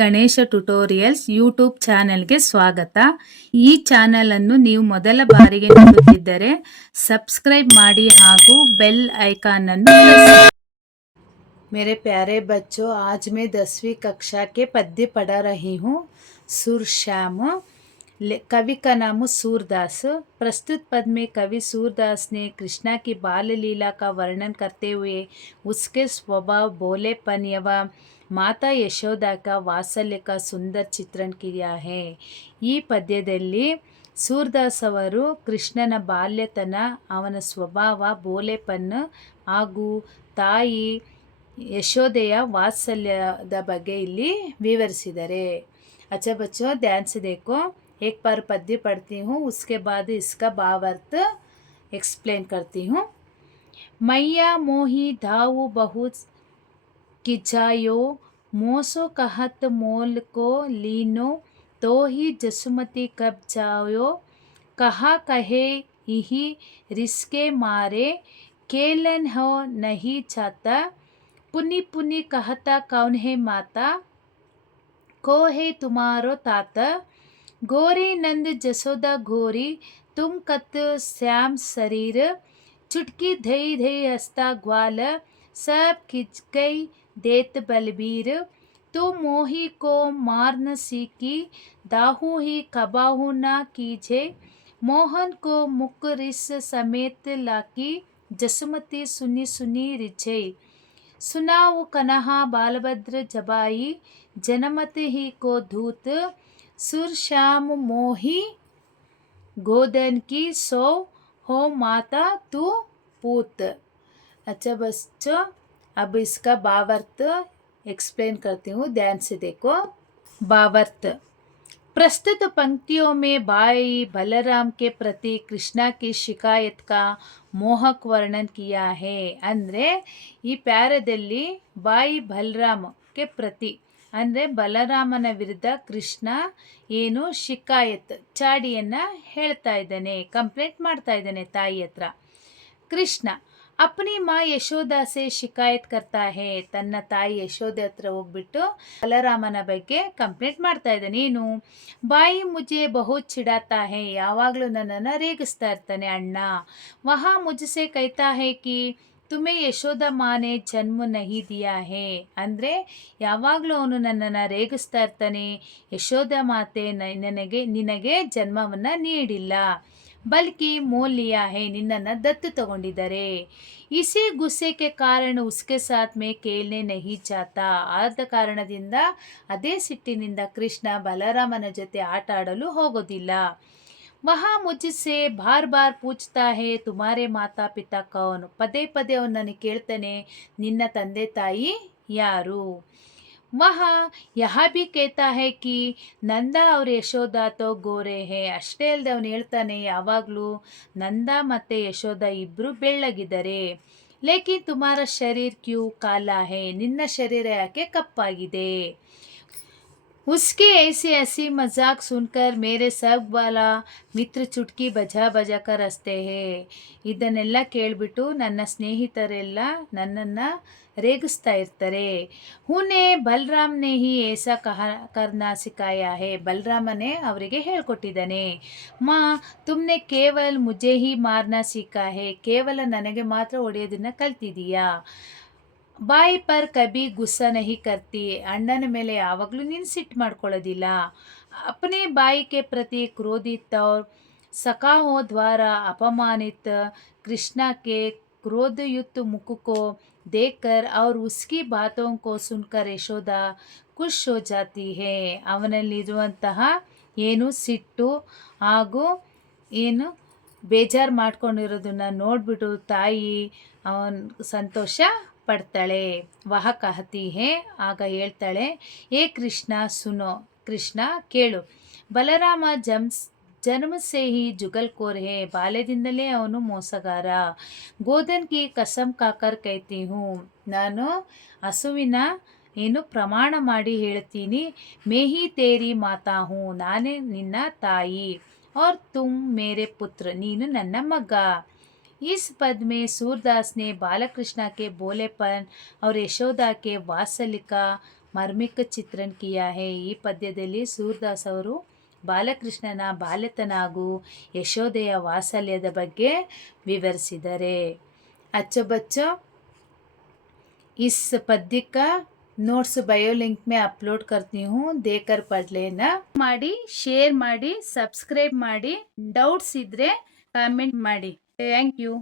Ganesha tutorials YouTube ಚಾನೆಲ್ಗೆ ಸ್ವಾಗತ. ಈ ಚಾನೆಲ್ ಅನ್ನು ನೀವು ಮೊದಲ ಬಾರಿಗೆ ನೋಡುತ್ತಿದ್ದರೆ ಸಬ್ಸ್ಕ್ರೈಬ್ ಮಾಡಿ ಹಾಗೂ ಬೆಲ್ ಐಕಾನ್ ಅನ್ನು ಪ್ರೆಸ್. मेरे प्यारे बच्चों, आज मैं 10वीं कक्षा के पद्य पढ़ा रही हूँ. सुरश्याम. कवि का नाम सूरदास. प्रस्तुत पद में कवि सूरदास ने कृष्णा की बाल लीला का वर्णन करते हुए उसके स्वभाव, भोलेपन एवं ಮಾತಾ ಯಶೋದಾಕ ವಾತ್ಸಲ್ಯಕ ಸುಂದರ ಚಿತ್ರಣ ಕಿಯಾ ಹೇ. ಈ ಪದ್ಯದಲ್ಲಿ ಸೂರದಾಸ್ ಅವರು ಕೃಷ್ಣನ ಬಾಲ್ಯತನ, ಅವನ ಸ್ವಭಾವ, ಭೋಲೆಪನ್ ಹಾಗೂ ತಾಯಿ ಯಶೋದೆಯ ವಾತ್ಸಲ್ಯದ ಬಗ್ಗೆ ಇಲ್ಲಿ ವಿವರಿಸಿದ್ದಾರೆ. अच्छा बच्चों, ध्यान से देखो. एक बार पद्य पढ़ती हूँ, उसके बाद इसका भावार्थ एक्सप्लेन करती हूँ. मैया मोही धाऊ बहुत किचायो, मोसो कहत मोल को लीनो, तो ही जसुमती कब जायो, कहा कहे यही रिसके मारे, केलन हो नहीं चाहता, पुनी पुनी कहता कौन है माता, को है तुम्हारो ताता, गोरी नंद जसोदा गोरी, तुम कत श्याम शरीर, चुटकी धई धई हस्ता ग्वाल, सब खिंच गई देत बलबीर, तू मोही को मार न सीखी, दाहू ही कबाहू न कीजे, मोहन को मुक रिस समेत लाकी, जसुमती सुनी सुनी रिझे, सुनाऊ कन्हा बालभद्र जबाई, जनमत ही को धूत, सुरश्याम मोही गोदन की सो हो माता तू पूत. अच्छा बच्चों, अब इसका भावार्थ एक्सप्लेन करती हूँ, ध्यान से देखो. भावार्थ. प्रस्तुत पंक्तियों में भाई बलराम के प्रति कृष्णा की शिकायत का मोहक वर्णन किया है. ಅಂದರೆ ಈ ಪ್ಯಾರದಲ್ಲಿ ಬಾಯಿ ಬಲರಾಮ್ ಕೆ ಪ್ರತಿ ಅಂದರೆ ಬಲರಾಮನ ವಿರುದ್ಧ ಕೃಷ್ಣ ಏನು ಶಿಕಾಯತ್ ಚಾಡಿಯನ್ನು ಹೇಳ್ತಾ ಇದ್ದಾನೆ, ಕಂಪ್ಲೇಂಟ್ ಮಾಡ್ತಾ ಇದ್ದಾನೆ ತಾಯಿ ಹತ್ರ. ಕೃಷ್ಣ अपनी माँ ಯಶೋದಾ से ಶಿಕಾಯತ್ ಕರ್ತಾ ಹೇ, ತನ್ನ ತಾಯಿ ಯಶೋದೆ ಹತ್ರ ಹೋಗ್ಬಿಟ್ಟು ಬಲರಾಮನ ಬಗ್ಗೆ ಕಂಪ್ಲೇಂಟ್ ಮಾಡ್ತಾ ಇದ್ದಾನೆ. ಏನು, ಬಾಯಿ ಮುಜೆ ಬಹುತ್ ಚಿಡಾತಾ ಹೇ, ಯಾವಾಗಲೂ ನನ್ನನ್ನು ರೇಗಿಸ್ತಾ ಇರ್ತಾನೆ ಅಣ್ಣ. ವಹಾ ಮುಜಸೆ ಕೈತಾ ಹೇ ಕಿ ತುಮೆ ಯಶೋದಾ ಮಾನೆ ಜನ್ಮ ನಹಿ ದಿಯಾ ಹೇ, ಅಂದರೆ ಯಾವಾಗಲೂ ಅವನು ನನ್ನನ್ನು ರೇಗಿಸ್ತಾ ಇರ್ತಾನೆ, ಯಶೋದಾ ಮಾತೆ ನಿನಗೆ ಜನ್ಮವನ್ನು ನೀಡಿಲ್ಲ, ಬಲ್ಕಿ ಮೋಲ್ ಲಿಯಾ ಹೇ, ನಿನ್ನನ್ನು ದತ್ತು ತಗೊಂಡಿದ್ದಾರೆ. ಇಸಿ ಗುಸ್ಸೆಗೆ ಕಾರಣ ಉಸ್ಕೆ ಸಾಥ್ ಮೇ ಕೇಳ್ನೆ ನಹಿ ಚಾತಾ, ಆದ ಕಾರಣದಿಂದ ಅದೇ ಸಿಟ್ಟಿನಿಂದ ಕೃಷ್ಣ ಬಲರಾಮನ ಜೊತೆ ಆಟ ಆಡಲು ಹೋಗೋದಿಲ್ಲ. ವಹಾ ಮುಜ್ಸೆ ಬಾರ್ ಬಾರ್ ಪೂಚ್ತಾ ಹೇ ತುಮಾರೆ ಮಾತಾ ಪಿತಾ ಕೌನ್, ಪದೇ ಪದೇ ಅವನನ್ನು ಕೇಳ್ತಾನೆ, ನಿನ್ನ ತಂದೆ ತಾಯಿ ಯಾರು. वह यह भी कहता है कि ನಂದ और ಯಶೋದಾ ತೋ ಗೋರೆ ಹೇ, ಅಷ್ಟೇ ಅಲ್ಲದೆ ಅವನು ಹೇಳ್ತಾನೆ ಯಾವಾಗಲೂ ನಂದ ಮತ್ತು ಯಶೋದಾ ಇಬ್ಬರು ಬೆಳ್ಳಗಿದ್ದಾರೆ. ಲೇಕಿನ್ ತುಮಾರ ಶರೀರ್ ಕ್ಯೂ ಕಾಲಾ ಹೇ, ನಿನ್ನ ಶರೀರ ಯಾಕೆ ಕಪ್ಪಾಗಿದೆ. उसके ऐसे हंसी मजाक सुनकर मेरे सब वाला ಮಿತ್ರ ಚುಟ್ಕಿ ಬಜಾ ಬಜಾ ಕರ್ ಹಸ್ತೆ ಹೇ, ಇದನ್ನೆಲ್ಲ ಕೇಳಿಬಿಟ್ಟು ನನ್ನ ಸ್ನೇಹಿತರೆಲ್ಲ ನನ್ನನ್ನು ರೇಗಿಸ್ತಾ ಇರ್ತಾರೆ. ಹೂನೆ ಬಲರಾಮ್ನೇ ಹಿ ಏಸಾ ಕರ್ನಾ ಸಿಕಾಯಾ ಹೇ, ಬಲರಾಮನೇ ಅವರಿಗೆ ಹೇಳ್ಕೊಟ್ಟಿದ್ದಾನೆ. ಮಾ ತುಮ್ನೆ ಕೇವಲ್ ಮುಜೆ ಹಿ ಮಾರ್ನಾ ಸಿಕ್ಕಾ ಹೇ, ಕೇವಲ ನನಗೆ ಮಾತ್ರ ಹೊಡೆಯೋದನ್ನು ಕಲ್ತಿದೀಯಾ. ಬಾಯಿ ಪರ್ ಕಬಿ ಗುಸ್ಸಾ ನಹಿ ಕರ್ತಿ, ಅಣ್ಣನ ಮೇಲೆ ಯಾವಾಗಲೂ ನೀನು ಸಿಟ್ಟು ಮಾಡ್ಕೊಳ್ಳೋದಿಲ್ಲ. अपने बाई के प्रति क्रोधित और सखाओं द्वारा अपमानित कृष्णा के क्रोधयुक्त मुख को देखकर और उसकी बातों को सुनकर यशोदा खुश हो जाती है. ಅವನಲ್ಲಿರುವಂತಹ ಏನು ಸಿಟ್ಟು ಹಾಗೂ ಏನು ಬೇಜಾರು ಮಾಡ್ಕೊಂಡಿರೋದನ್ನು ನೋಡಿಬಿಟ್ಟು ತಾಯಿ ಅವನ ಸಂತೋಷ ಪಡ್ತಾಳೆ. ವಹ ಕಹತಿ ಹೇ, ಆಗ ಹೇಳ್ತಾಳೆ, ಏ ಕೃಷ್ಣ ಸುನೋ, ಕೃಷ್ಣ ಕೇಳು, ಬಲರಾಮ ಜನ್ಮ ಸೇ ಹಿ ಜುಗಲ್ಕೋರ್ ಹೇ, ಬಾಲ್ಯದಿಂದಲೇ ಅವನು ಮೋಸಗಾರ. ಗೋಧನ್ ಕಿ ಕಸಮ್ ಕಾಕರ್ ಕೈತಿ ಹೂँ, ನಾನು ಹಸುವಿನ ಏನು ಪ್ರಮಾಣ ಮಾಡಿ ಹೇಳ್ತೀನಿ, ಮೇಹಿ ತೇರಿ ಮಾತಾ ಹೂँ, ನಾನೇ ನಿನ್ನ ತಾಯಿ, और तुम मेरे पुत्र, ನೀನು ನನ್ನ ಮಗ. इस पद में सूरदास ने बालकृष्ण के भोलेपन और यशोदा के वात्सल्य का ಮಾರ್ಮಿಕ ಚಿತ್ರಣ ಕಿಯಾ ಹೇ. ಈ ಪದ್ಯದಲ್ಲಿ ಸೂರದಾಸ್ ಅವರು ಬಾಲಕೃಷ್ಣನ ಬಾಲ್ಯತನ ಹಾಗೂ ಯಶೋದೆಯ ವಾತ್ಸಲ್ಯದ ಬಗ್ಗೆ ವಿವರಿಸಿದ್ದಾರೆ. अच्छो बच्चों, इस पद्य का नोट्स बायो लिंक में अपलोड करती हूँ, देकर पढ़ लेना. ಮಾಡಿ, ಶೇರ್ ಮಾಡಿ, ಸಬ್ಸ್ಕ್ರೈಬ್ ಮಾಡಿ, ಡೌಟ್ಸ್ ಇದ್ರೆ ಕಾಮೆಂಟ್ ಮಾಡಿ. Thank you.